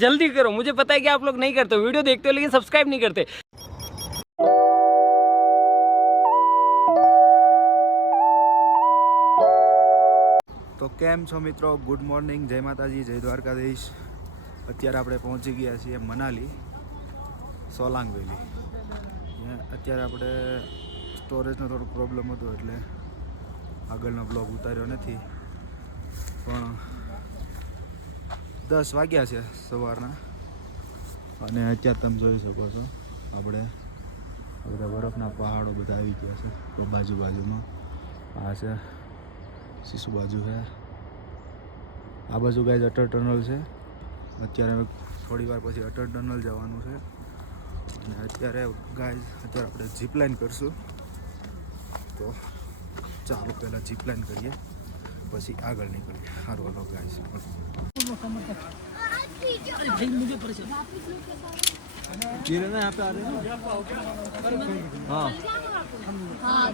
जल्दी करो, मुझे पता है कि आप लोग नहीं करते, वीडियो देखते हो लेकिन सब्सक्राइब नहीं करते। तो केम छो मित्रों, गुड मॉर्निंग, जय माताजी, जय द्वारकाधीश। અત્યારે આપણે પહોંચી ગયા છીએ મનાલી સોલાંગ વેલી। અત્યારે આપણે સ્ટોરેજનો થોડો પ્રોબ્લેમ હતો એટલે આગળનો બ્લોગ ઉતાર્યો નથી, પણ 10 વાગ્યા છે સવારના અને અત્યારે તમે જોઈ શકો છો આપણે આ બધા બરફના પહાડો બધા આવી ગયા છે। તો બાજુમાં આ છે સીસુ બાજુ છે, આ બાજુ ગાઈઝ અટલ ટનલ છે। અત્યારે થોડી વાર પછી અટલ ટનલ જવાનું છે અને અત્યારે ગાઈઝ આપણે જીપ લાઇન કરશું। તો ચાલો પહેલાં જીપ લાઇન કરીએ પછી આગળ નીકળીએ। સારું હલો ગાઈઝ। यहाँ पे आ रहे हैं। हाँ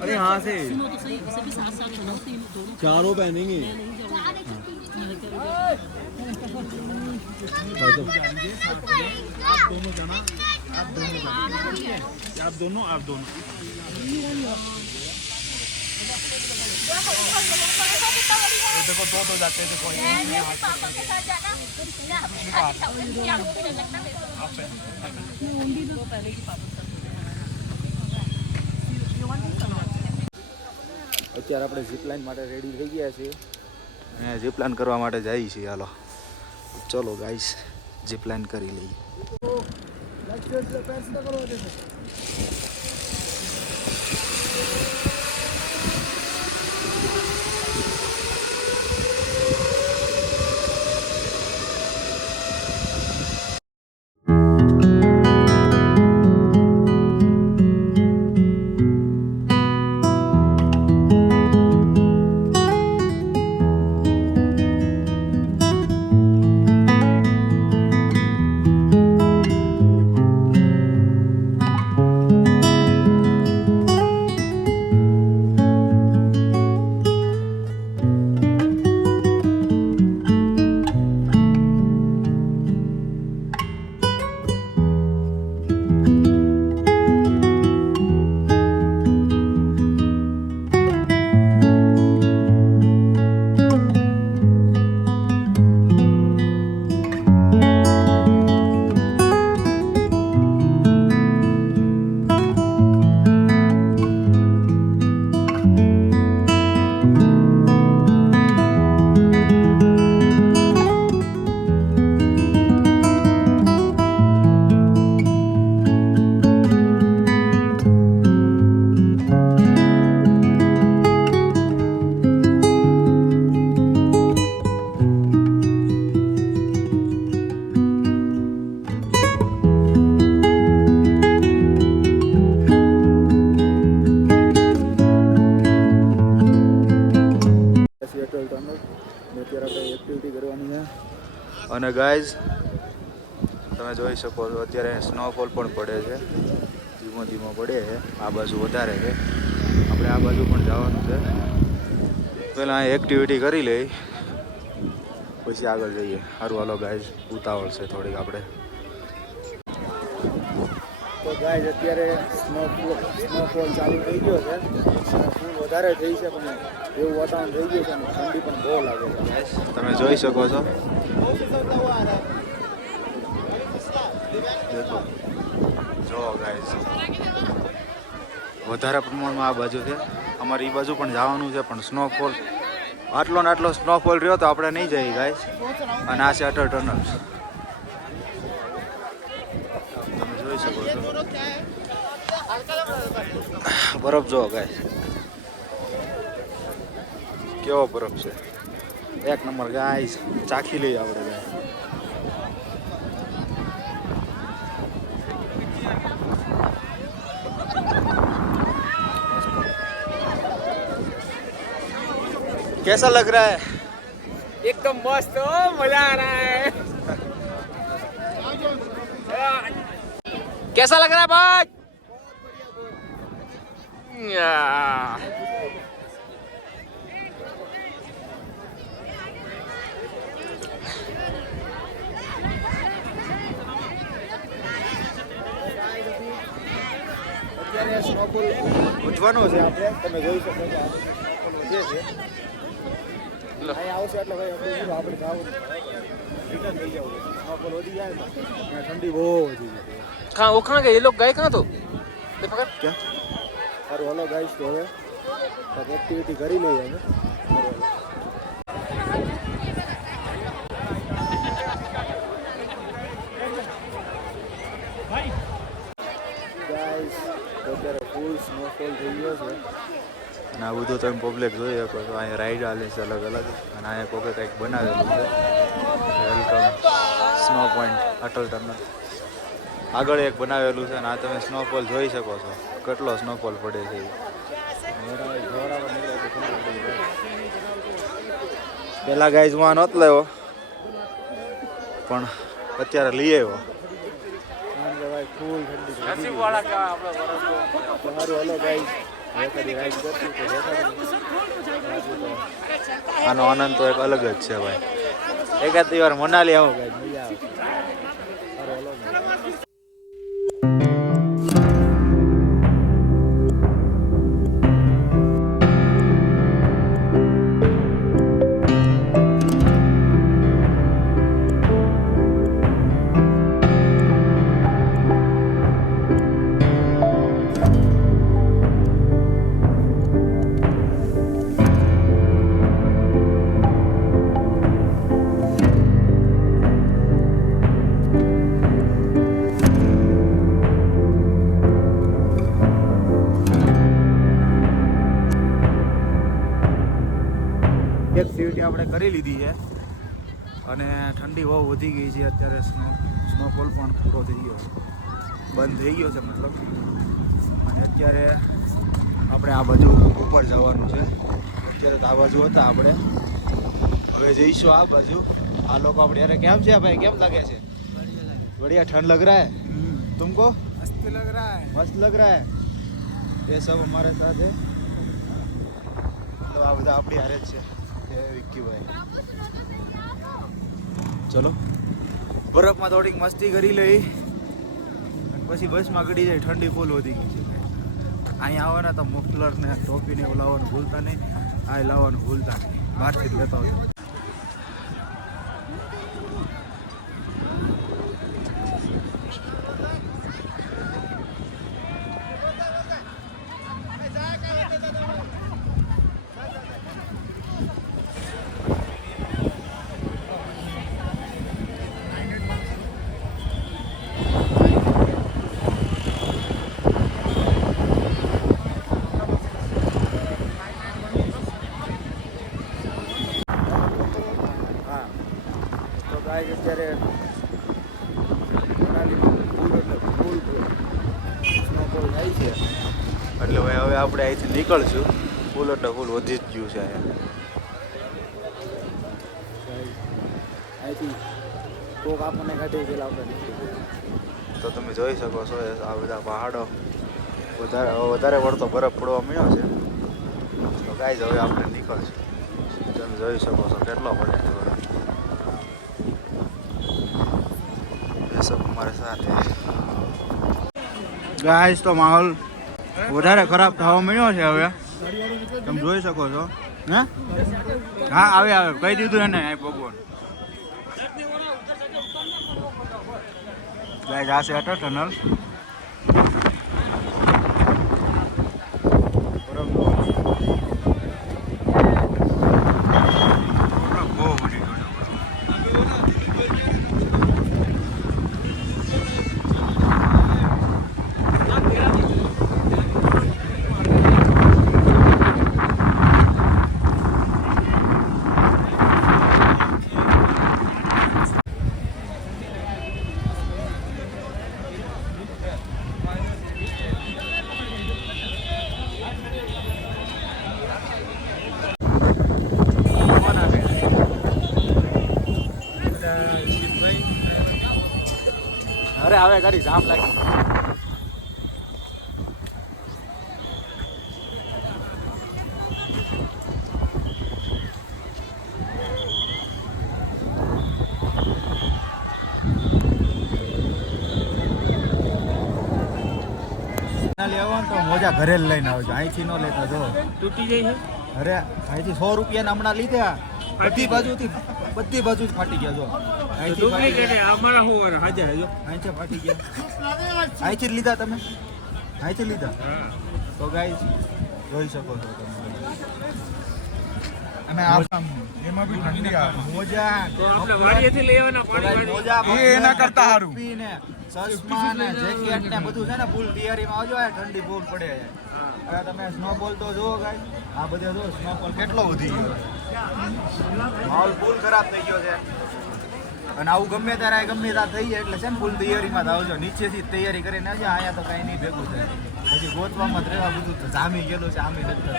अरे यहाँ से चारों पहनेंगे। आप दोनों देखो दो जाते हैं। देखो અત્યારે આપણે ઝીપ લાઇન માટે રેડી થઈ ગયા છીએ અને ઝીપ લાઇન કરવા માટે જઈએ છીએ। હાલો ચલો ગાઈસ, ઝીપ લાઇન કરી લઈએ। એક્ટિવિટી કરવાની છે અને ગાઈઝ તમે જોઈ શકો છો અત્યારે સ્નોફોલ પણ પડે છે, ધીમો પડે છે। આ બાજુ વધારે છે, આપણે આ બાજુ પણ જવાનું છે। પહેલાં અહીં એક્ટિવિટી કરી લઈ પછી આગળ જઈએ। સારું હાલો ગાઈઝ, ઉતાવળ છે થોડીક આપણે। તો ગાઈઝ અત્યારે સ્નોફોલ ચાલુ થઈ ગયો છે, ફૂલ વધારે થઈ છે પણ એવું વાતાવરણ થઈ ગયું છે અને ઠંડી પણ બહુ લાગે છે ગાઈઝ, તમે જોઈ શકો છો। દેખો જો ગાઈઝ વધારે પ્રમાણમાં આ બાજુ છે, અમારે એ બાજુ પણ જવાનું છે પણ સ્નોફોલ આટલો ને આટલો સ્નોફોલ રહ્યો તો આપણે નહીં જઈએ ગાઈઝ। અને આ છે અટલ ટનલ, તમે જોઈ શકો છો। બરફ જો ગાઈઝ કેવો બરફ છે, એક નંબર ગાઈઝ। ચાખી લઈએ આપણે ગાઈઝ। कैसा लग रहा है? एकदम मस्त हो, मजा आ रहा है। कैसा लग रहा है भाई? અહીંયા સ્નોફોલ ઉજવાનો છે આપણે, તમે જોઈ શકો છો આ સ્નોફોલ વધે છે. અહીંયા આવશે એટલે ભાઈ આપણે જવું રિટર્ન થઈ જવું. સ્નોફોલ વધી જાય ને અહીંયા ઠંડી બહુ વધી જાય. कहाँ वो कहाँ गए ये लोग गए कहाँ तो ले पकड़ ક્યાં સારું હલો ગાઈશ, તો હવે એક્ટિવિટી કરી લઈએ અમે. ગાઈસ અત્યારે ફૂલ સ્નોફોલ થઈ ગયો છે અને આ બધું તમે પબ્લિક જોઈ શકો છો. અહીંયા રાઈડ હાલે છે અલગ અલગ, અને અહીંયા કોકે કંઈક બનાવેલું છે. Welcome snow point Atal tunnel. આગળ એક બનાવેલું છે અને આ તમે સ્નોફોલ જોઈ શકો છો, કેટલો સ્નોફોલ પડે છે. પેલા ગાઈઝ માં નહોતો લેવો પણ અત્યારે લઈ આવ્યો. ફૂલ ઠંડી હલો ગાઈઝ, આનો આનંદ તો એક અલગ જ છે ભાઈ. એકાદ વાર મનાલી આવો ગાઈઝ, મજા આવે. એક્ટિવિટી આપણે કરી લીધી છે અને ઠંડી બહુ વધી ગઈ છે અત્યારે. સ્નોફોલ પણ પૂરો થઈ ગયો, બંધ થઈ ગયો છે મતલબ. અને અત્યારે આપણે આ બાજુ ઉપર જવાનું છે. અત્યારે તો આ બાજુ હતા આપણે, હવે જઈશું આ બાજુ. આ લોકો આપણે યાર કેમ છે ભાઈ, કેમ લાગે છે? बढ़िया ठंड लग रहा है तुमको? मस्त लग रहा है. मस्त लग रहा है. ये सब हमारे साथ है, मतलब આ બધા આપણી હારે જ છે વિક્કીભાઈ. ચલો બરફમાં થોડીક મસ્તી કરી લઈ પછી બસમાં ગળી જાય. ઠંડી ફૂલ વધી ગઈ છે. અહીંયા આવવાના તો મફલર ને ટોપી ને એવું લાવવાનું ભૂલતા નહીં. આ લાવવાનું ભૂલતા નહીં, બહારથી જ લેતા હોય. અત્યારે ફૂલ સ્નોફોલ થાય છે એટલે હવે આપણે અહીંથી નીકળશું. ફૂલ એટલે ફૂલ વધી જ ગયું છે અહીંથી કોક આપણને કાઢી ગયેલા આપણે. તો તમે જોઈ શકો છો આ બધા પહાડો વધારે પડતો બરફ પડવા મળ્યો છે. તો ગાઈઝ હવે આપણે નીકળશું. તમે જોઈ શકો છો કેટલો પડે છે બરફ. सब हमारे साथ है गाइस. तो माहौल વધારે ખરાબ થવા મળ્યો છે હવે, તમે જોઈ શકો છો. હે હા આવે કહી દીધું એને અહીં ભગવાન. ગાઈસ આ છે અટલ ટનલ. અરે હવે ગાડી જામ લાગી. લેવો ને તો મોજા ઘરે જ લઈને આવજો, અહીંથી ન લેતા જો તૂટી જાય છે. અરે અહીંથી 100 રૂપિયાના હમણાં લીધા, બધી બાજુથી ફાટી ગયા જો, અહીંથી ફાટી ગયા. અમારા હું હાજર જો અહીંથી ફાટી ગયા, અહીંથી જ લીધા તમે, અહીંથી લીધા. તો ગાઈસ જોઈ શકો છો તમે. અને એમાં બી ઠંડી આવે મોજા, તો આપણે વાડીએથી લઈ આવવાના પાણી મોજા એના કરતા હારું. ને ચશ્મા ને જેકેટ ને બધું છે ને ફૂલ તૈયારીમાં આવજો. આ ઠંડી બહુ પડે છે. હવે તમે સ્નોફોલ તો જુઓ ગાઈસ, આ બધે જો સ્નોફોલ કેટલો વધી ગયો, માહોલ ફૂલ ખરાબ થઈ ગયો છે. અને આવું ગમે ત્યારે થઈ જાય એટલે છે ને ફૂલ તૈયારીમાં જ આવજો, નીચેથી જ તૈયારી કરીને આવજો. અહીંયા તો કાંઈ નહીં ભેગું થાય, પછી ગોતવામાં જ રહેવા, બધું તો જામી ગયેલું છે, આમી નથી.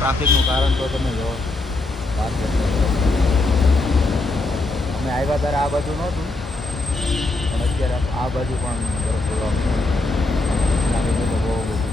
ટ્રાફિકનું કારણ તો તમે જો, અમે આવ્યા ત્યારે આ બાજુ નહોતું, પણ અત્યારે આ બાજુ પણ બરફ પડવાનું છે. બહુ બધું